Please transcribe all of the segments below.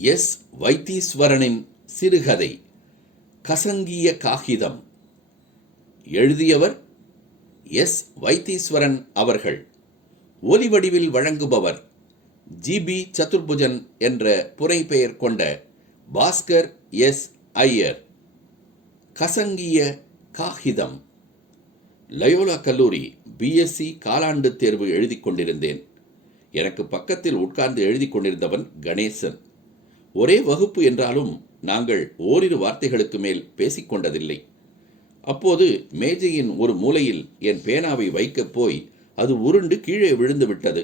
S வைத்தீஸ்வரனின் சிறுகதை கசங்கிய காகிதம். எழுதியவர் எஸ் வைத்தீஸ்வரன் அவர்கள். ஒலிவடிவில் வழங்குபவர் ஜிபி சதுர்புஜன் என்ற புரைபெயர் கொண்ட பாஸ்கர் எஸ் ஐயர். கசங்கிய காகிதம். லயோலா கல்லூரி பிஎஸ்சி காலாண்டு தேர்வு எழுதிக் கொண்டிருந்தேன். எனக்கு பக்கத்தில் உட்கார்ந்து எழுதிக் கொண்டிருந்தவன் கணேசன். ஒரே வகுப்பு என்றாலும் நாங்கள் ஓரிரு வார்த்தைகளுக்கு மேல் பேசிக்கொண்டதில்லை. அப்போது மேஜையின் ஒரு மூலையில் என் பேனாவை வைக்கப் போய் அது உருண்டு கீழே விழுந்து விட்டது.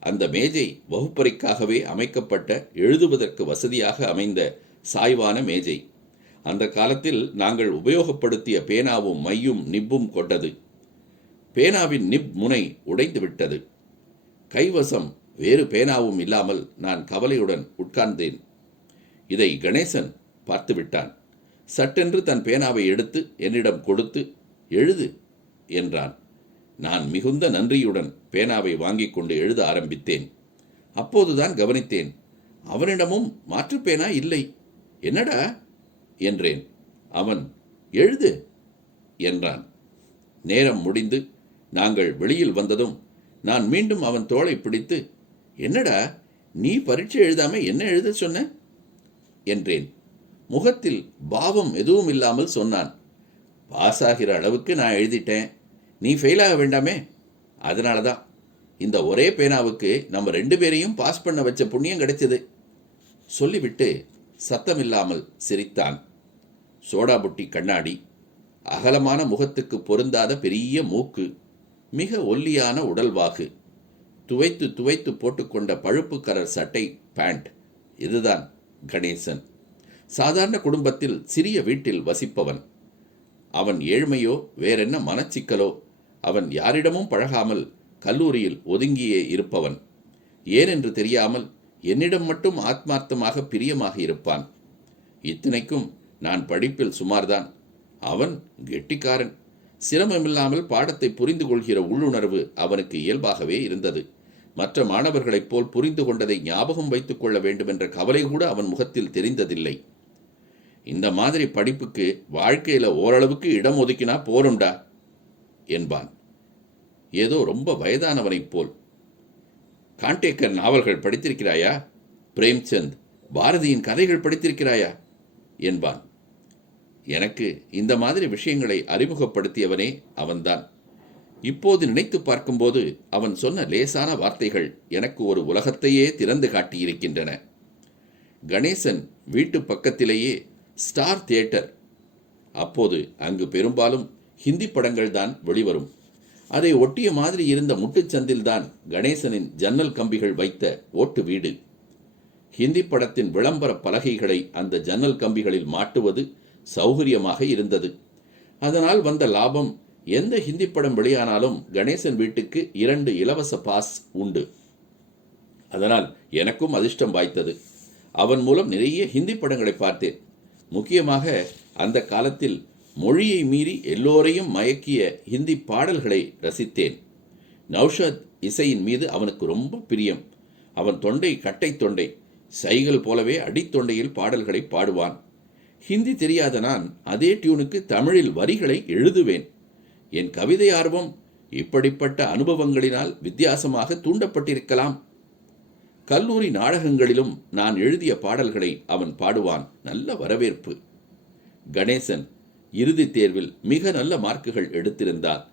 அந்த மேஜை வகுப்பறைக்காகவே அமைக்கப்பட்ட எழுதுவதற்கு வசதியாக அமைந்த சாய்வான மேஜை. அந்த காலத்தில் நாங்கள் உபயோகப்படுத்திய பேனாவும் மையும் நிப்பும் கொண்டது. பேனாவின் நிப் முனை உடைந்து விட்டது. கைவசம் வேறு பேனாவும் இல்லாமல் நான் கவலையுடன் உட்கார்ந்தேன். இதை கணேசன் பார்த்துவிட்டான். சட்டென்று தன் பேனாவை எடுத்து என்னிடம் கொடுத்து எழுது என்றான். நான் மிகுந்த நன்றியுடன் பேனாவை வாங்கிக் கொண்டு எழுத ஆரம்பித்தேன். அப்போதுதான் கவனித்தேன் அவனிடமும் மாற்றுப் பேனா இல்லை. என்னடா? என்றேன். அவன் எழுது என்றான். நேரம் முடிந்து நாங்கள் வெளியில் வந்ததும் நான் மீண்டும் அவன் தோளை பிடித்து என்னடா நீ பரீட்சை எழுதாம என்ன எழுத சொன்ன? என்றேன். முகத்தில் பாவம் எதுவும் இல்லாமல் சொன்னான். பாஸ் ஆகிற அளவுக்கு நான் எழுதிட்டேன். நீ ஃபெயில் ஆக வேண்டாமே. அதனால தான் இந்த ஒரே பேனாவுக்கு நம்ம ரெண்டு பேரையும் பாஸ் பண்ண வச்ச புண்ணியம் கிடைச்சது. சொல்லிவிட்டு சத்தமில்லாமல் சிரித்தான். சோடா புட்டி கண்ணாடி அகலமான முகத்துக்கு பொருந்தாத பெரிய மூக்கு மிக ஒல்லியான உடல்வாகு துவைத்து துவைத்து போட்டுக்கொண்ட பழுப்பு கலர் சட்டை பேண்ட் இதுதான். கணேசன். சாதாரண குடும்பத்தில் சிறிய வீட்டில் வசிப்பவன். அவன் ஏழ்மையோ வேறென்ன மனச்சிக்கலோ அவன் யாரிடமும் பழகாமல் கல்லூரியில் ஒதுங்கியே இருப்பவன். ஏனென்று தெரியாமல் என்னிடம் மட்டும் ஆத்மார்த்தமாக பிரியமாக இருப்பான். இத்தனைக்கும் நான் படிப்பில் சுமார்தான். அவன் கெட்டிக்காரன். சிரமமில்லாமல் பாடத்தை புரிந்து கொள்கிற உள்ளுணர்வு அவனுக்கு இயல்பாகவே இருந்தது. மற்ற மாணவர்களைப் போல் புரிந்து கொண்டதை ஞாபகம் வைத்துக் கொள்ள வேண்டுமென்ற கவலை கூட அவன் முகத்தில் தெரிந்ததில்லை. இந்த மாதிரி படிப்புக்கு வாழ்க்கையில் ஓரளவுக்கு இடம் ஒதுக்கினா போரும்டா என்பான். ஏதோ ரொம்ப வயதானவனைப் போல். காண்டேக்கர் நாவல்கள் படித்திருக்கிறாயா? பிரேம்சந்த் பாரதியின் கதைகள் படித்திருக்கிறாயா? என்பான். எனக்கு இந்த மாதிரி விஷயங்களை அறிமுகப்படுத்தியவனே அவன்தான். இப்போது நினைத்து பார்க்கும்போது அவன் சொன்ன லேசான வார்த்தைகள் எனக்கு ஒரு உலகத்தையே திறந்து காட்டியிருக்கின்றன. கணேசன் வீட்டு பக்கத்திலேயே ஸ்டார் தியேட்டர் அப்போது அங்கு பெரும்பாலும் ஹிந்தி படங்கள் தான் வெளிவரும். அதை ஒட்டிய மாதிரி இருந்த முட்டுச்சந்தில்தான் கணேசனின் ஜன்னல் கம்பிகள் வைத்த ஓட்டு வீடு. ஹிந்தி படத்தின் விளம்பர பலகைகளை அந்த ஜன்னல் கம்பிகளில் மாட்டுவது சௌகரியமாக இருந்தது. அதனால் வந்த லாபம் எந்த ஹிந்தி படம் வெளியானாலும் கணேசன் வீட்டுக்கு இரண்டு இலவச பாஸ் உண்டு. அதனால் எனக்கும் அதிர்ஷ்டம் வாய்த்தது. அவன் மூலம் நிறைய ஹிந்தி படங்களை பார்த்தேன். முக்கியமாக அந்த காலத்தில் மொழியை மீறி எல்லோரையும் மயக்கிய ஹிந்தி பாடல்களை ரசித்தேன். நௌஷத் இசையின் மீது அவனுக்கு ரொம்ப பிரியம். அவன் தொண்டை கட்டை தொண்டை சைகள் போலவே அடித்தொண்டையில் பாடல்களை பாடுவான். ஹிந்தி தெரியாத நான் அதே டியூனுக்கு தமிழில் வரிகளை எழுதுவேன். என் கவிதை ஆர்வம் இப்படிப்பட்ட அனுபவங்களினால் வித்தியாசமாக தூண்டப்பட்டிருக்கலாம். கல்லூரி நாடகங்களிலும் நான் எழுதிய பாடல்களை அவன் பாடுவான். நல்ல வரவேற்பு. கணேசன் இறுதித் தேர்வில் மிக நல்ல மார்க்குகள் எடுத்திருந்தார்.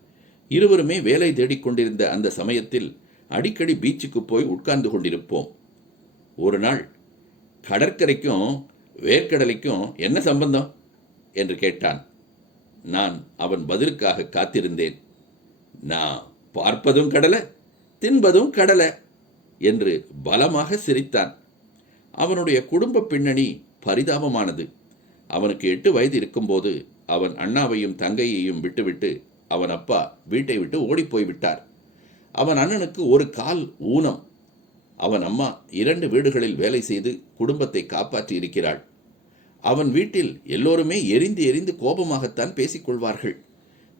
இருவருமே வேலை தேடிக்கொண்டிருந்த அந்த சமயத்தில் அடிக்கடி பீச்சுக்கு போய் உட்கார்ந்து கொண்டிருப்போம். ஒரு நாள் கடற்கரைக்கும் வேர்க்கடலைக்கும் என்ன சம்பந்தம்? என்று கேட்டான். நான் அவன் பதிலுக்காக காத்திருந்தேன். நான் பார்ப்பதும் கடலை தின்பதும் கடலை என்று பலமாக சிரித்தான். அவனுடைய குடும்ப பின்னணி பரிதாபமானது. அவனுக்கு எட்டு வயது இருக்கும்போது அவன் அண்ணாவையும் தங்கையையும் விட்டுவிட்டு அவன் அப்பா வீட்டை விட்டு ஓடிப்போய் விட்டார் அவன் அண்ணனுக்கு ஒரு கால் ஊனம். அவன் அம்மா இரண்டு வீடுகளில் வேலை செய்து குடும்பத்தை காப்பாற்றி இருக்கிறாள் அவன் வீட்டில் எல்லோருமே எரிந்து எரிந்து கோபமாகத்தான் பேசிக்கொள்வார்கள்.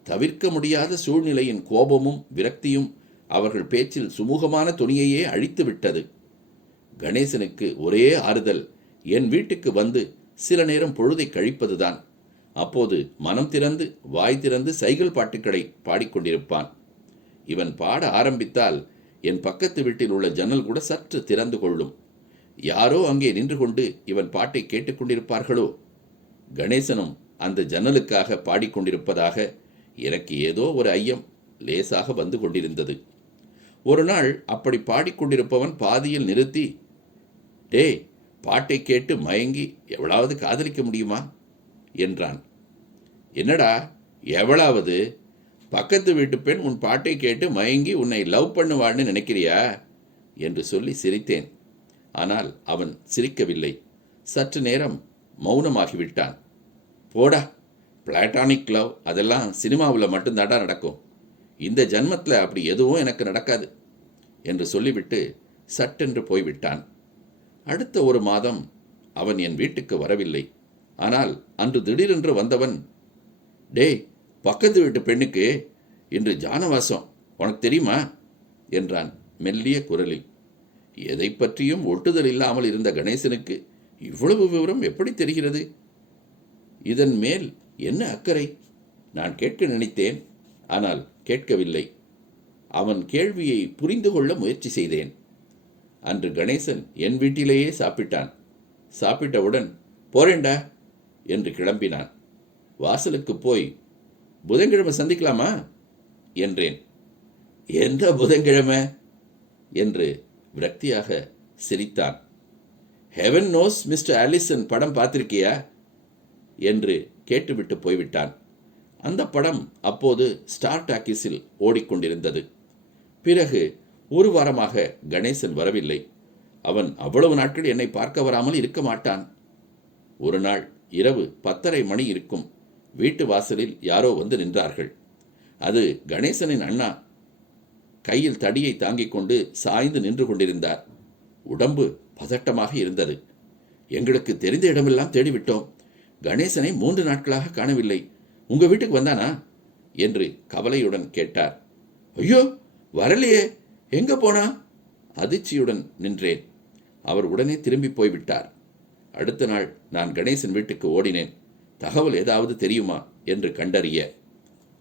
தவிர்க்க முடியாத சூழ்நிலையின் கோபமும் விரக்தியும் அவர்கள் பேச்சில் சுமூகமான துணியையே அழித்து விட்டது கணேசனுக்கு ஒரே ஆறுதல் என் வீட்டுக்கு வந்து சில நேரம் பொழுதை கழிப்பதுதான். அப்போது மனம் திறந்து வாய் திறந்து சைக்கிள் பாட்டுக்களை பாடிக்கொண்டிருப்பான். இவன் பாட ஆரம்பித்தால் என் பக்கத்து வீட்டில் உள்ள ஜன்னல் கூட சற்று திறந்து கொள்ளும். யாரோ அங்கே நின்று கொண்டு இவன் பாட்டை கேட்டுக்கொண்டிருப்பார்களோ? கணேசனும் அந்த ஜன்னலுக்காக பாடிக்கொண்டிருப்பதாக எனக்கு ஏதோ ஒரு ஐயம் லேசாக வந்து கொண்டிருந்தது. ஒரு நாள் அப்படி பாடிக்கொண்டிருப்பவன் பாதியில் நிறுத்தி டேய் பாட்டை கேட்டு மயங்கி எவ்வளவு காதலிக்க முடியுமா? என்றான். என்னடா எவ்வளவு பக்கத்து வீட்டு பெண் உன் பாட்டை கேட்டு மயங்கி உன்னை லவ் பண்ணுவான்னு நினைக்கிறியா? என்று சொல்லி சிரித்தேன். ஆனால் அவன் சிரிக்கவில்லை. சற்று நேரம் மௌனமாகிவிட்டான். போடா பிளாட்டானிக் லவ் அதெல்லாம் சினிமாவில் மட்டும்தாடா நடக்கும். இந்த ஜன்மத்தில் அப்படி எதுவும் எனக்கு நடக்காது என்று சொல்லிவிட்டு சட்டென்று போய்விட்டான். அடுத்த ஒரு மாதம் அவன் என் வீட்டுக்கு வரவில்லை. ஆனால் அன்று திடீரென்று வந்தவன் டே பக்கத்து வீட்டு பெண்ணுக்கு இன்று ஜானவாசம் உனக்கு தெரியுமா? என்றான் மெல்லிய குரலில். எதை பற்றியும் ஒட்டுதல் இல்லாமல் இருந்த கணேசனுக்கு இவ்வளவு விவரம் எப்படி தெரிகிறது? இதன் மேல் என்ன அக்கறை? நான் கேட்க நினைத்தேன் ஆனால் கேட்கவில்லை. அவன் கேள்வியை புரிந்து கொள்ள முயற்சி செய்தேன். அன்று கணேசன் என் வீட்டிலேயே சாப்பிட்டான். சாப்பிட்டவுடன் போறேண்டா என்று கிளம்பினான். வாசலுக்கு போய் புதன்கிழமை சந்திக்கலாமா? என்றேன். எந்த புதன்கிழமை? என்று விரக்தியாக சிரித்தான். ஹெவன் நோஸ் மிஸ்டர் ஆலிசன் படம் பார்த்திருக்கியா? என்று கேட்டுவிட்டு போய்விட்டான். அந்த படம் அப்போது ஸ்டார் டாக்கிஸில் ஓடிக்கொண்டிருந்தது. பிறகு ஒரு வாரமாக கணேசன் வரவில்லை. அவன் அவ்வளவு நாட்கள் என்னை பார்க்க வராமல் இருக்க மாட்டான். ஒரு நாள் இரவு பத்தரை மணி இருக்கும் வீட்டு வாசலில் யாரோ வந்து நின்றார்கள். அது கணேசனின் அண்ணா. கையில் தடியை தாங்கிக் கொண்டு சாய்ந்து நின்று கொண்டிருந்தார். உடம்பு பதட்டமாக இருந்தது. எங்களுக்கு தெரிந்த இடமெல்லாம் தேடிவிட்டோம். கணேசனை மூன்று நாட்களாக காணவில்லை. உங்க வீட்டுக்கு வந்தானா? என்று கவலையுடன் கேட்டார். ஐயோ வரலையே. எங்க போனா? அதிர்ச்சியுடன் நின்றேன். அவர் உடனே திரும்பி போய்விட்டார். அடுத்த நாள் நான் கணேசன் வீட்டுக்கு ஓடினேன். தகவல் ஏதாவது தெரியுமா? என்று கண்டறிய.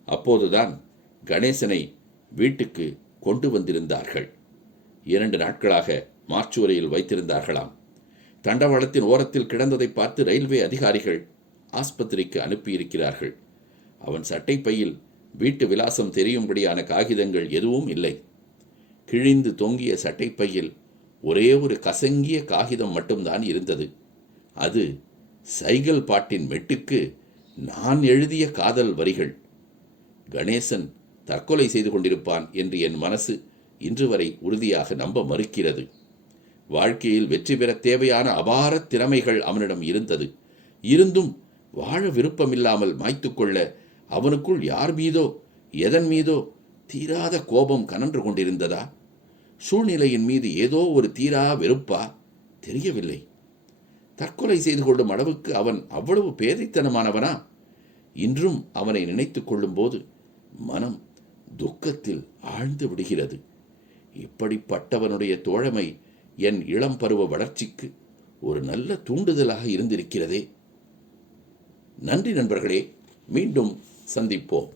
அப்போதுதான் கணேசனை வீட்டுக்கு கொண்டு வந்திருந்தார்கள். இரண்டு நாட்களாக மாற்றுவரையில் வைத்திருந்தார்களாம். தண்டவாளத்தின் ஓரத்தில் கிடந்ததை பார்த்து ரயில்வே அதிகாரிகள் ஆஸ்பத்திரிக்கு அனுப்பியிருக்கிறார்கள். அவன் சட்டை பையில் வீட்டு விலாசம் தெரியும்படியான காகிதங்கள் எதுவும் இல்லை. கிழிந்து தொங்கிய சட்டை பையில் ஒரே ஒரு கசங்கிய காகிதம் மட்டும்தான் இருந்தது. அது சைகல் பாட்டின் மெட்டுக்கு நான் எழுதிய காதல் வரிகள். கணேசன் தற்கொலை செய்து கொண்டிருப்பான் என்று என் மனசு இன்று வரை உறுதியாக நம்ப மறுக்கிறது. வாழ்க்கையில் வெற்றி பெற தேவையான அபார திறமைகள் அவனிடம் இருந்தது. இருந்தும் வாழ விருப்பமில்லாமல் மாய்த்துக்கொள்ள அவனுக்குள் யார் மீதோ எதன் மீதோ தீராத கோபம் கனன்று கொண்டிருந்ததா? சூழ்நிலையின் மீது ஏதோ ஒரு தீரா வெறுப்பா? தெரியவில்லை. தற்கொலை செய்து கொள்ளும் அளவுக்கு அவன் அவ்வளவு பேதைத்தனமானவனா? இன்றும் அவனை நினைத்து கொள்ளும்போது மனம் துக்கத்தில் ஆழ்ந்து விடுகிறது. இப்படிப்பட்டவனுடைய தோழமை என் இளம் பருவ வளர்ச்சிக்கு ஒரு நல்ல தூண்டுதலாக இருந்திருக்கிறதே. நன்றி நண்பர்களே மீண்டும் சந்திப்போம்.